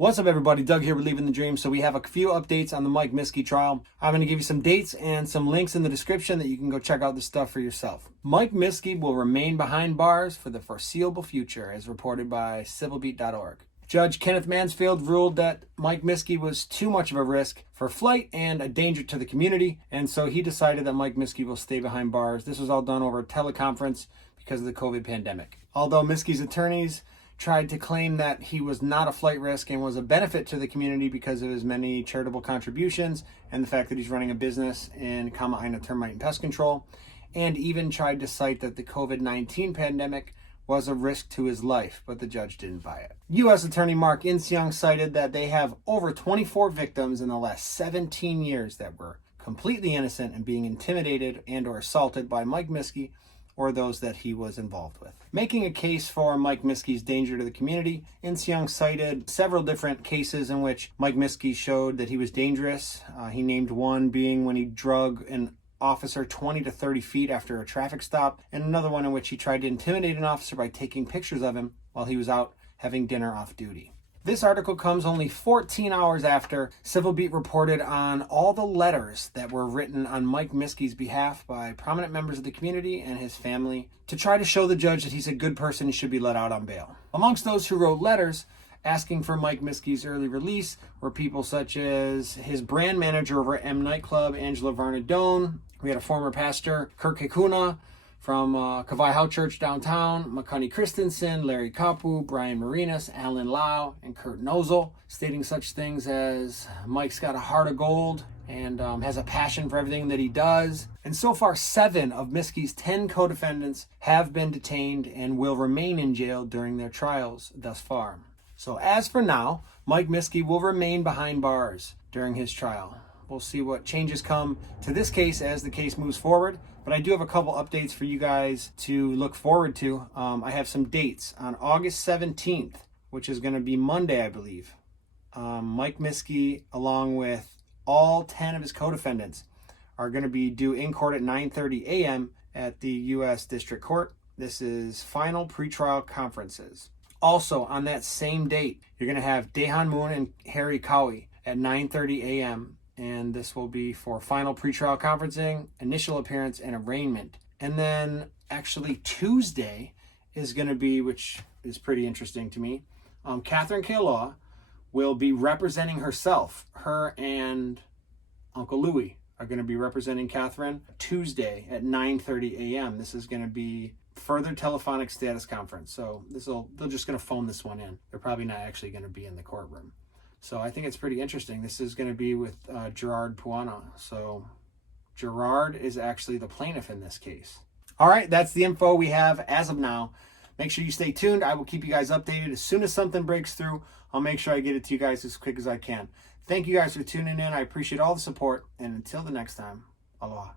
What's up, everybody? Doug here with Living the Dream. So we have a few updates on the Mike Miske trial. I'm going to give you some dates and some links in the description that you can go check out the stuff for yourself. Mike Miske will remain behind bars for the foreseeable future, as reported by civilbeat.org. Judge Kenneth Mansfield ruled that Mike Miske was too much of a risk for flight and a danger to the community, and so he decided that Mike Miske will stay behind bars. This was all done over a teleconference because of the COVID pandemic. Although Miske's attorneys tried to claim that he was not a flight risk and was a benefit to the community because of his many charitable contributions and the fact that he's running a business in Kama'aina termite and pest control, and even tried to cite that the COVID-19 pandemic was a risk to his life, but the judge didn't buy it. U.S. Attorney Mark Inseong cited that they have over 24 victims in the last 17 years that were completely innocent and being intimidated and or assaulted by Mike Miske or those that he was involved with. Making a case for Mike Miske's danger to the community, Inseong cited several different cases in which Mike Miske showed that he was dangerous. He named one being when he drug an officer 20 to 30 feet after a traffic stop, and another one in which he tried to intimidate an officer by taking pictures of him while he was out having dinner off duty. This article comes only 14 hours after Civil Beat reported on all the letters that were written on Mike Miske's behalf by prominent members of the community and his family to try to show the judge that he's a good person and should be let out on bail. Amongst those who wrote letters asking for Mike Miske's early release were people such as his brand manager over at M Nightclub, Angela Varnadone. We had a former pastor, Kirk Kekuna, from Kawai Hau Church downtown, Makani Christensen, Larry Kapu, Brian Marinas, Alan Lau, and Kurt Nozel, stating such things as Mike's got a heart of gold and has a passion for everything that he does. And so far, 7 of Miske's 10 co-defendants have been detained and will remain in jail during their trials thus far. So as for now, Mike Miske will remain behind bars during his trial. We'll see what changes come to this case as the case moves forward. But I do have a couple updates for you guys to look forward to. I have some dates. On August 17th, which is going to be Monday, I believe, Mike Miske, along with all 10 of his co-defendants, are going to be due in court at 9:30 a.m. at the U.S. District Court. This is final pretrial conferences. Also, on that same date, you're going to have Daehan Moon and Harry Cowie at 9:30 a.m., and this will be for final pretrial conferencing, initial appearance, and arraignment. And then actually Tuesday is going to be, which is pretty interesting to me, Catherine Kaloa will be representing herself. Her and Uncle Louie are going to be representing Catherine Tuesday at 9:30 a.m. This is going to be further telephonic status conference. So they're just going to phone this one in. They're probably not actually going to be in the courtroom. So I think it's pretty interesting. This is going to be with Gerard Puana. So Gerard is actually the plaintiff in this case. All right, that's the info we have as of now. Make sure you stay tuned. I will keep you guys updated. As soon as something breaks through, I'll make sure I get it to you guys as quick as I can. Thank you guys for tuning in. I appreciate all the support. And until the next time, aloha.